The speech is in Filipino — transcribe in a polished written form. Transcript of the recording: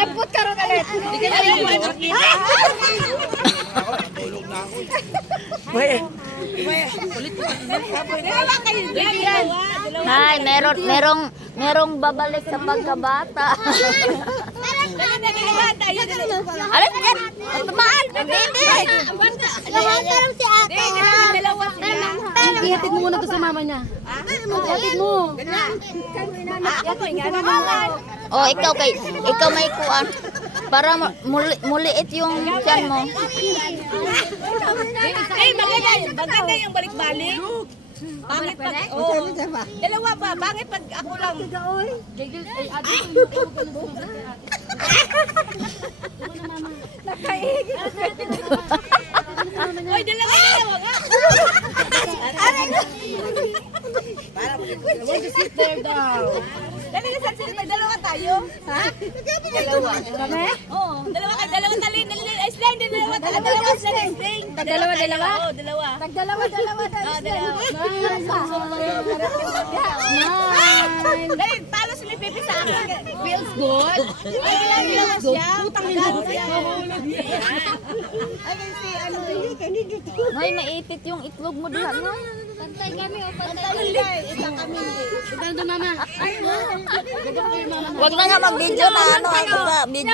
Dampot ka ron ulit. Tulog na ako. Nay, merong babalik sa pagkabata. Alin yan? Matamaan, baby. Parang si ate. Ihatid mo muna to sa mama niya. Ihatid mo. Oh, ikaw may kuan. Para muliit yung tiyan mo. Maganda yung balik-balik. Pangit pag, oh. Dalawa ba? Pangit pag ako lang. Hoy, dalawa nga. Dali na sa dalawa tayo. Ha? Dalawa. Kami? Oo, dalawa tali. Slide din dalawa. Dalawa slide. Dalawa? Oo, dalawa. Dalawa. Dalawa. Dali, talo si Pipi sa akin. Feels good. Feels good. Putang ina. Nay, naipit yung itlog mo diha, no? Pantay kami o pantay. Pantay mama. Wag na nga mag-video na ano, ay sa video.